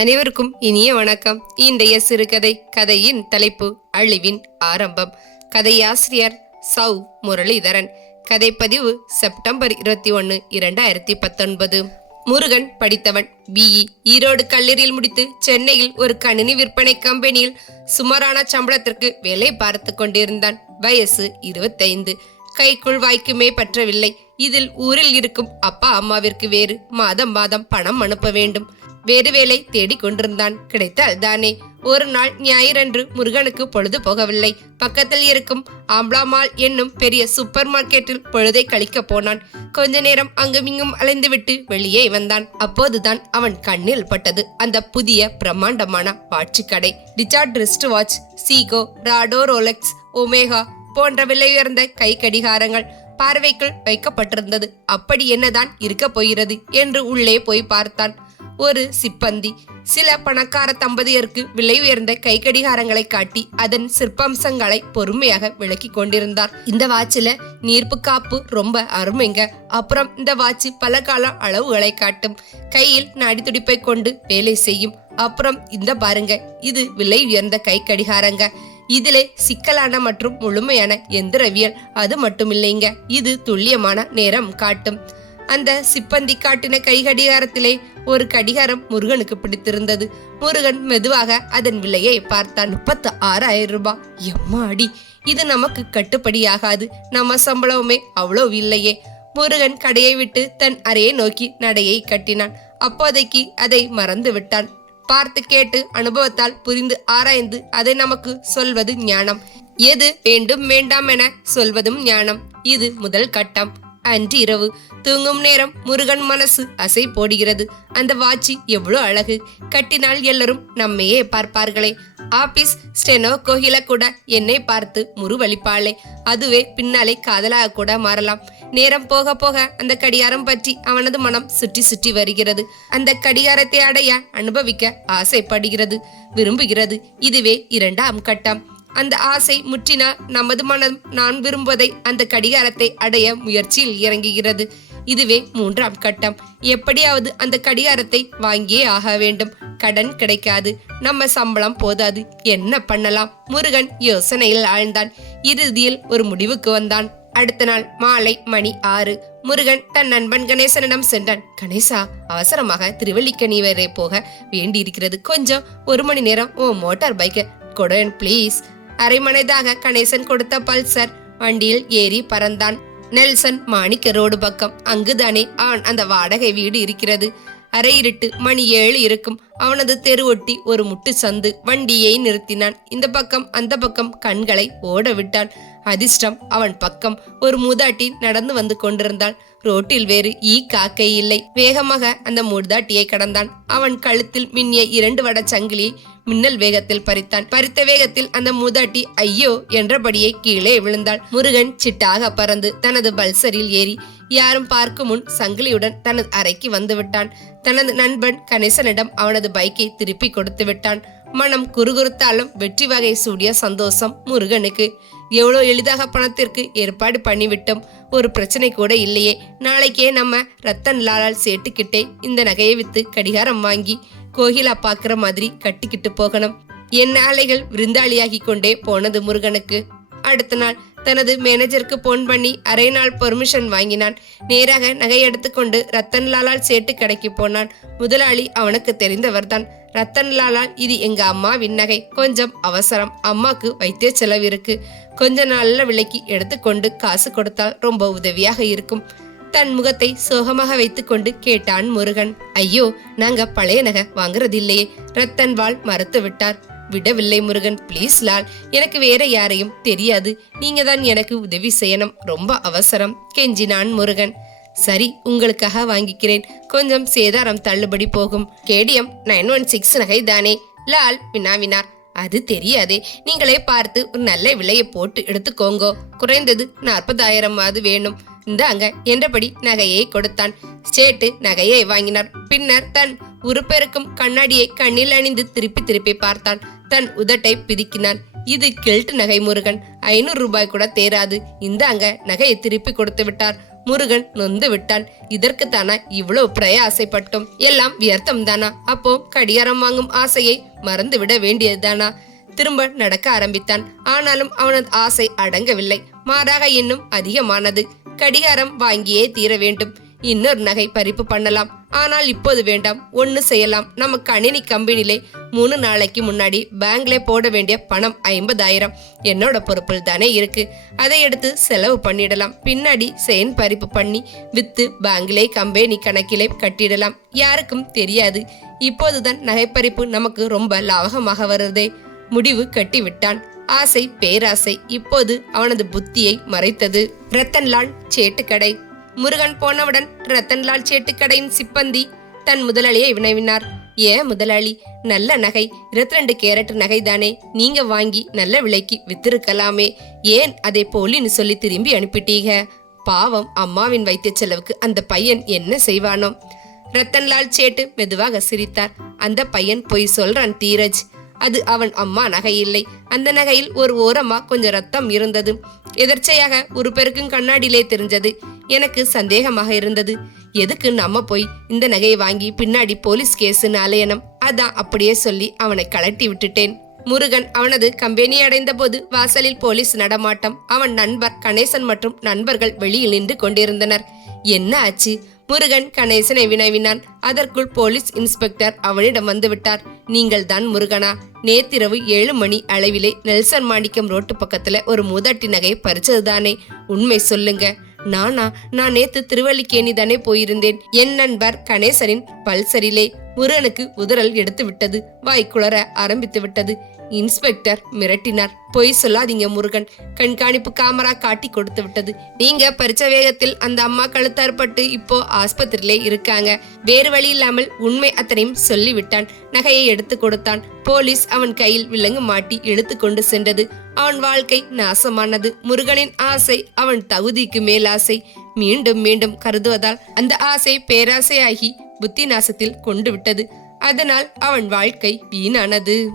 அனைவருக்கும் இனிய வணக்கம். இன்றைய சிறுகதை கதையின் தலைப்பு அழிவின் ஆரம்பம். கதையாசிரியர் சௌ முரளிதரன். கதைப்பதிவு செப்டம்பர் இருபத்தி ஒன்று இரண்டாயிரத்தி பத்தொன்பது. முருகன் படித்தவன். பிஇ ஈரோடு கல்லூரியில் முடித்து சென்னையில் ஒரு கணினி விற்பனை கம்பெனியில் சுமாரான சம்பளத்திற்கு வேலை பார்த்து கொண்டிருந்தான். வயசு இருபத்தைந்து. கைக்குள் வாய்க்குமே பற்றவில்லை. இதில் ஊரில் இருக்கும் அப்பா அம்மாவிற்கு வேறு மாதம் மாதம் பணம் அனுப்ப வேண்டும். வேறு வேலை தேடிக் கொண்டிருந்தான். கிடைத்தால் தானே. ஒரு நாள் ஞாயிறன்று முருகனுக்கு பொழுது போகவில்லை. பக்கத்தில் இருக்கும் ஆம்லாமால் என்னும் பெரிய சூப்பர் மார்க்கெட்டில் பொழுதை கழிக்க போனான். கொஞ்ச நேரம் அங்குமிங்கும் அலைந்துவிட்டு வெளியே வந்தான். அப்போதுதான் அவன் கண்ணில் பட்டது. அந்த புதிய பிரம்மாண்டமான வாட்சி கடை. Richard wrist watch Seiko Rado Rolex Omega போன்ற விலையுயர்ந்த கை கடிகாரங்கள் பார்வைக்குள் வைக்கப்பட்டிருந்தது. அப்படி என்னதான் இருக்க போகிறது என்று உள்ளே போய் பார்த்தான். ஒரு சிப்பந்தி. சில பணக்கார தம்பதியருக்கு விலை உயர்ந்த கை கடிகாரங்களை காட்டி அதன் சிற்பம்சங்களை பொறுமையாக விளக்கி கொண்டிருந்தார். இந்த வாட்சில நீர்ப்பு காப்பு ரொம்ப அருமைங்க. அப்புறம் இந்த வாட்ச் பல கால அளவுகளை காட்டும். கையில் நாடி துடிப்பை கொண்டு வேலை செய்யும். அப்புறம் இந்த பாருங்க இது விலை உயர்ந்த கை கடிகாரங்க இதிலே சிக்கலான மற்றும் முழுமையான எந்திரவியல் அது மட்டும் இல்லைங்க இது துல்லியமான நேரம் காட்டும். அந்த சிப்பந்தி காட்டின கை கடிகாரத்திலே ஒரு கடிகாரம் முருகனுக்கு பிடித்திருந்தது. முருகன் மெதுவாக அதன் விலையை பார்த்தான். முப்பத்து ஆறாயிரம் ரூபாய். எம்மாடி இது நமக்கு கட்டுப்படியாகாது. நம்ம சம்பளமுமே அவ்வளோ இல்லையே. முருகன் கடையை விட்டு தன் அறையை நோக்கி நடையை கட்டினான். அப்போதைக்கு அதை மறந்து விட்டான். பார்த்து கேட்டு அனுபவத்தால் புரிந்து ஆராய்ந்து அதை நமக்கு சொல்வது ஞானம். எது வேண்டும் வேண்டாம் என சொல்வதும் ஞானம். இது முதல் கட்டம். அன்று இரவு தூங்கும் நேரம் முருகன் மனசு அசை போடுகிறது. அந்த வாட்சி எவ்வளோ அழகு. கட்டினால் எல்லாரும் நம்மையே பார்ப்பார்களே. ஆபீஸ் ஸ்டெனோ கோகில கூட என்னை பார்த்து முருவளிப்பாளே அதுவே பின்னாலே காதலாக கூட மாறலாம். நேரம் போக போக அந்த கடிகாரம் பற்றி அவனது மனம் சுற்றி சுற்றி வருகிறது. அந்த கடிகாரத்தை அடைய அனுபவிக்க ஆசைப்படுகிறது. விரும்புகிறது. இதுவே இரண்டாம் கட்டம். அந்த ஆசை முற்றினால் நமது மனம் நான் விரும்புவதை அந்த கடிகாரத்தை அடைய முயற்சியில் இறங்குகிறது. இதுவே மூன்றாம் கட்டம். எப்படியாவது அந்த கடிகாரத்தை வாங்கியே ஆக வேண்டும். கடன் கிடைக்காது. நம்ம சம்பளம் போதாது. என்ன பண்ணலாம்? முருகன் யோசனையில் ஆழ்ந்தான். இறுதியில் ஒரு முடிவுக்கு வந்தான். அடுத்த நாள் மாலை மணி ஆறு. முருகன் தன் நண்பன் கணேசனிடம் சென்றான். கணேசா அவசரமாக திருவல்லிக்கணி வரை போக வேண்டியிருக்கிறது. கொஞ்சம் ஒரு மணி நேரம். ஓ மோட்டார் பைக்கை. கொடன் ப்ளீஸ். அரைமனைதாக கணேசன் கொடுத்த பல்சர் வண்டியில் ஏறி பறந்தான். நெல்சன் மாணிக்க ரோடு பக்கம். அங்குதானே அவன் அந்த வாடகை வீடு இருக்கிறது. அரை இருட்டு மணி ஏழு இருக்கும். அவனது தெரு ஒட்டி ஒரு முட்டு சந்து வண்டியை நிறுத்தினான். இந்த பக்கம் அந்த பக்கம் கண்களை ஓட விட்டான் அதிர்ஷ்டம் அவன் பக்கம் ஒரு மூதாட்டி நடந்து வந்து கொண்டிருந்தாள். ரோட்டில் வேறு ஈ காக்கை இல்லை. வேகமாக அந்த மூதாட்டியை கடந்தான். அவன் கழுத்தில் மின்னிய இரண்டு வட சங்கிலியை மின்னல் வேகத்தில் பறித்தான். பறித்த வேகத்தில் அந்த மூதாட்டி ஐயோ என்றபடியே கீழே விழுந்தாள். முருகன் சிட்டாக பறந்து தனது பல்சரில் ஏறி யாரும் பார்க்கும் முன் சங்கிலியுடன் தனது அறைக்கு வந்து விட்டான். தனது நண்பன் கணேசனிடம் அவனது பைக்கை திருப்பி கொடுத்து விட்டான். மனம் குறுகுறுத்தாலும் வெற்றி வகை சூடிய சந்தோஷம் முருகனுக்கு. எவ்வளோ எளிதாக பணத்திற்கு ஏற்பாடு பண்ணிவிட்டோம். ஒரு பிரச்சனை கூட இல்லையே. நாளைக்கே நம்ம ரத்தன் லாலால் சேட்டுக்கிட்டே இந்த நகையை வித்து கடிகாரம் வாங்கி கோகிலா பார்க்குற மாதிரி கட்டிக்கிட்டு போகணும். என் ஆலைகள் விருந்தாளியாகி கொண்டே போனது முருகனுக்கு. அடுத்த நாள் தனது மேனேஜருக்கு போன் பண்ணி அரை நாள் பெர்மிஷன் வாங்கினான். நேராக நகை எடுத்துக்கொண்டு ரத்தன்லாலால் சேட்டு கடைக்கு போனான். முதலாளி அவனுக்கு தெரிந்தவர்தான். ரத்தன்லாலால் இது எங்க அம்மாவின் நகை. கொஞ்சம் அவசரம். அம்மாக்கு வைத்திய செலவு இருக்கு. கொஞ்ச நாள்ல விலைக்கு எடுத்துக்கொண்டு காசு கொடுத்தால் ரொம்ப உதவியாக இருக்கும். தன் முகத்தை சோகமாக வைத்துக்கொண்டு கேட்டான் முருகன். ஐயோ நாங்க பழைய நகை வாங்குறதில்லையே. ரத்தன் வாள் மறுத்து விட்டார் விடவில்லை முருகன் ப்ளீஸ் லால். எனக்கு வேற யாரையும் தெரியாது. நீங்க தான் எனக்கு உதவி செய்யணும். ரொம்ப அவசரம். கெஞ்சினான் முருகன். சரி உங்களுக்காக வாங்கிக்கிறேன். கொஞ்சம் சேதாரம் தள்ளுபடி போகும். கேடிஎம் நைன் ஒன் சிக்ஸ் நகை தானே லால் வினாவினார். அது தெரியாதே. நீங்களே பார்த்து ஒரு நல்ல விலையை போட்டு எடுத்துக்கோங்கோ. குறைந்தது நாற்பதாயிரமாவது வேணும். இந்தாங்க என்றபடி நகையை கொடுத்தான். சேட்டு நகையை வாங்கினார். பின்னர் தன் உருப்பெருக்கும் கண்ணாடியை கண்ணில் அணிந்து திருப்பி திருப்பி பார்த்தான். தன் உதட்டை பிதுக்கினான். இது கில்ட் நகை முருகன். ஐநூறு ரூபாய் கூட தேராது. இந்தாங்க நகையை திருப்பி கொடுத்து விட்டார். முருகன் நொந்து விட்டான். இதற்குத்தானா இவ்வளவு பிரயாசைப்பட்டோம். எல்லாம் வியர்த்தம் தானா? அப்போ கடிகாரம் வாங்கும் ஆசையை மறந்து விட வேண்டியதுதானா திரும்ப நடக்க ஆரம்பித்தான். ஆனாலும் அவனது ஆசை அடங்கவில்லை. மாறாக இன்னும் அதிகமானது. கடிகாரம் வாங்கியே தீர வேண்டும். இன்னொரு நகை பறிப்பு பண்ணலாம். ஆனால் இப்போது வேண்டாம். ஒன்று செய்யலாம். நம்ம கணினி கம்பெனிலே மூணு நாளைக்கு முன்னாடி பேங்க்ல போட வேண்டிய பணம் ஐம்பதாயிரம். என்னோட பொறுப்பில் தானே இருக்கு. அதை எடுத்து செலவு பண்ணிடலாம். பின்னாடி செயின் பறிப்பு பண்ணி வித்து பேங்க்லே கம்பெனி கணக்கிலே கட்டிடலாம். யாருக்கும் தெரியாது. இப்போதுதான் நகைப்பறிப்பு நமக்கு ரொம்ப லாபகமாக வருதே. முடிவு கட்டிவிட்டான். ஆசை பேராசை. இப்போது அவனது புத்தியை மறைத்தது. ரத்தன்லால் சேட்டுக்கடை. முருகன் போனவுடன் ரத்தன்லால் சேட்டுக்கடையின் சிப்பந்தி தன் முதலாளியை வினவினார். ஏன் முதலாளி நல்ல நகை இருபத்தி ரெண்டு கேரட் நகை தானே நீங்க வாங்கி நல்ல விலைக்கு வித்திருக்கலாமே. ஏன் அதை போலின்னு சொல்லி திரும்பி அனுப்பிட்டீங்க? பாவம் அம்மாவின் வைத்திய செலவுக்கு அந்த பையன் என்ன செய்வானோ? ரத்தன்லால் சேட்டு மெதுவாக சிரித்தார். அந்த பையன் பொய் சொல்றான் தீரஜ். அது அவன் அம்மா நகை இல்லை அந்த நகையில் ஒரு ஓரமா கொஞ்சம் ரத்தம் இருந்தது. எதர்ச்சையாக ஒரு பெருக்கும் கண்ணாடியிலே தெரிஞ்சது. எனக்கு சந்தேகமாக இருந்தது. எதுக்கு நம்ம போய் இந்த நகையை வாங்கி பின்னாடி போலீஸ் கேஸுன்னு அலையனம் அதான் அப்படியே சொல்லி அவனை கலட்டி விட்டுட்டேன். முருகன் அவனது கம்பெனி அடைந்த போது வாசலில் போலீஸ் நடமாட்டம். அவன் நண்பர் கணேசன் மற்றும் நண்பர்கள் வெளியில் நின்று கொண்டிருந்தனர். என்ன ஆச்சு? முருகன் கணேசனை வினவினான். அதற்குள் போலீஸ் இன்ஸ்பெக்டர் அவனிடம் வந்துவிட்டார். நீங்கள் தான் முருகனா? நேத்திரவு ஏழு மணி அளவிலே நெல்சன் மாணிக்கம் ரோட்டு பக்கத்துல ஒரு மூதாட்டி நகையை பறிச்சதுதானே? உண்மை சொல்லுங்க. நானா? நான் நேத்து திருவல்லிக்கேணி தானே போயிருந்தேன். என் நண்பர் கணேசனின் பல்சரிலே முருகனுக்கு உதறல் எடுத்து விட்டது வாய்க்குளர ஆரம்பித்து விட்டது இன்ஸ்பெக்டர் மிரட்டினார். பொய் சொல்லாதீங்க முருகன். கண்காணிப்பு காமரா காட்டி கொடுத்து விட்டது. நீங்க பரிச்ச வேகத்தில் அந்த அம்மா கழுத்தாற்பட்டு இப்போ ஆஸ்பத்திரியிலே இருக்காங்க. வேறு வழி இல்லாமல் உண்மை அத்தனையும் சொல்லிவிட்டான். நகையை எடுத்து கொடுத்தான். போலீஸ் அவன் கையில் விலங்கு மாட்டி இழுத்து கொண்டு சென்றது. அவன் வாழ்க்கை நாசமானது. முருகனின் ஆசை அவன் தகுதிக்கு மேல் ஆசை. மீண்டும் மீண்டும் கருதுவதால் அந்த ஆசை பேராசையாகி புத்தி நாசத்தில் கொண்டு விட்டது. அதனால் அவன் வாழ்க்கை வீணானது.